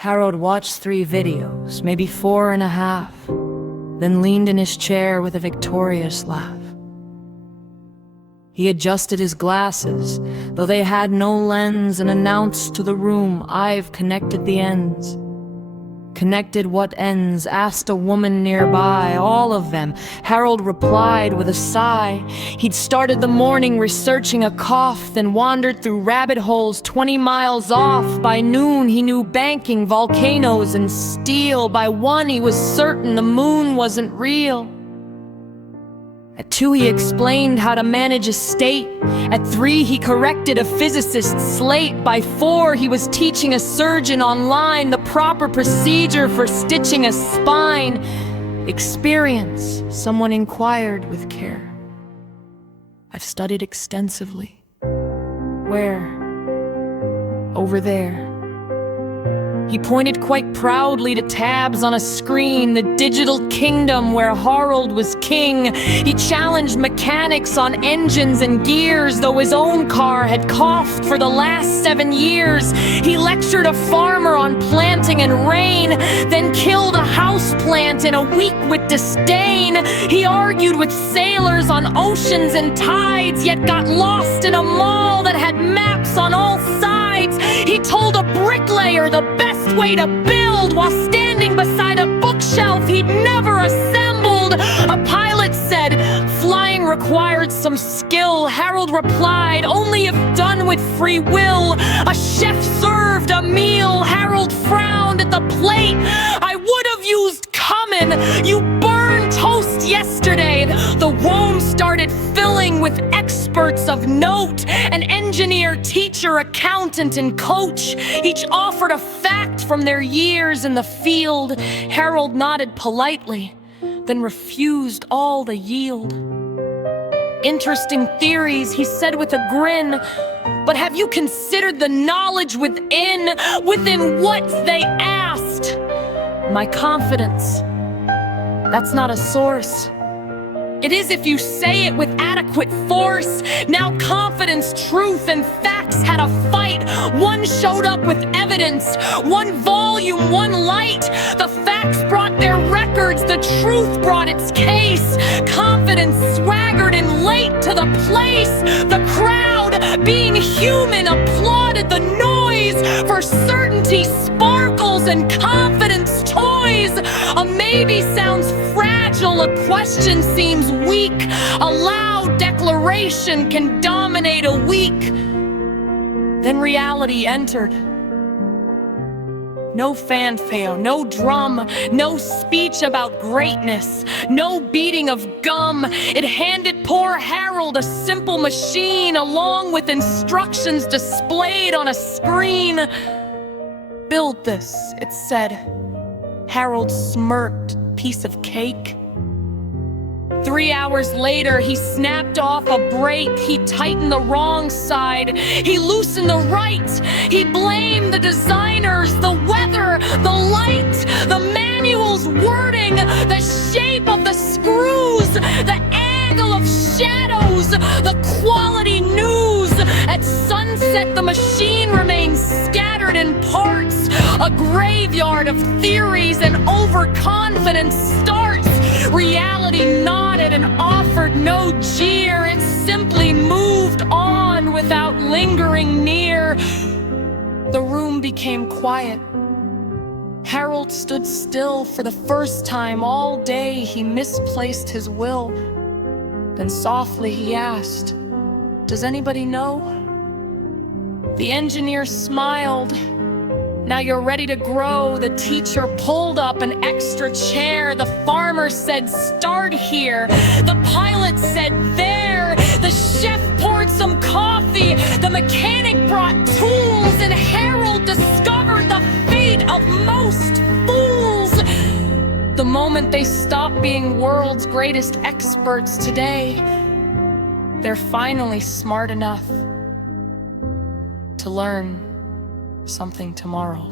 Harold watched 3 videos, maybe 4.5, then leaned in his chair with a victorious laugh. He adjusted his glasses, though they had no lens, and announced to the room, "I've connected the ends." "Connected what ends?" asked a woman nearby. "All of them," Harold replied with a sigh. He'd started the morning researching a cough, then wandered through rabbit holes 20 miles off. By noon he knew banking, volcanoes, and steel. By 1 he was certain the moon wasn't real. At 2 he explained how to manage a state. At 3 he corrected a physicist's slate. By 4 he was teaching a surgeon online the proper procedure for stitching a spine. "Experience?" someone inquired with care. "I've studied extensively." "Where?" "Over there." He pointed quite proudly to tabs on a screen, the digital kingdom where Harold was king. He challenged mechanics on engines and gears, though his own car had coughed for the last 7 years. He lectured a farmer on planting and rain, then killed a houseplant in a week with disdain. He argued with sailors on oceans and tides, yet got lost in a mall that had maps on all sides. He told a bricklayer the best way to build while standing beside a bookshelf he'd never assembled. A pilot said flying required some skill. Harold replied, "Only if done with free will." A chef served a meal. Harold frowned at the plate. "I would have used cumin. You burned toast yesterday." The room started filling with experts of note, an engineer, teacher, accountant, and coach. Each offered a fact from their years in the field. Harold nodded politely, then refused all the yield. "Interesting theories," he said with a grin, "but have you considered the knowledge within what they asked?" "My confidence, that's not a source." "It is if you say it with adequate force." Now confidence, truth, and facts had a fight. One showed up with evidence, 1 volume, 1 light. The facts brought their records, the truth brought its case. Confidence swaggered in late to the place. The crowd, being human, applauded the noise. For certainty, sparkles, and confidence toys. A maybe sounds fragile, a question seems weak. A loud declaration can dominate a week. Then reality entered. No fanfare, no drum, no speech about greatness, no beating of gum. It handed poor Harold a simple machine along with instructions displayed on a screen. "Build this," it said. Harold smirked. "Piece of cake." 3 hours later, he snapped off a brake. He tightened the wrong side. He loosened the right. He blamed the designers, the weather, the light, the manual's wording, the shape of the screws, the angle of shadows, the quality news. At sunset, the machine remained scattered in parts, a graveyard of theories and overconfidence starts. Reality nodded and offered no jeer. It simply moved on without lingering near. The room became quiet. Harold stood still. For the first time all day, he misplaced his will. Then softly he asked, "Does anybody know?" The engineer smiled. "Now you're ready to grow." The teacher pulled up an extra chair. The farmer said, "Start here." The pilot said, "There." The chef poured some coffee. The mechanic brought tools. And Harold discovered the fate of most fools. The moment they stop being world's greatest experts today, they're finally smart enough to learn something tomorrow.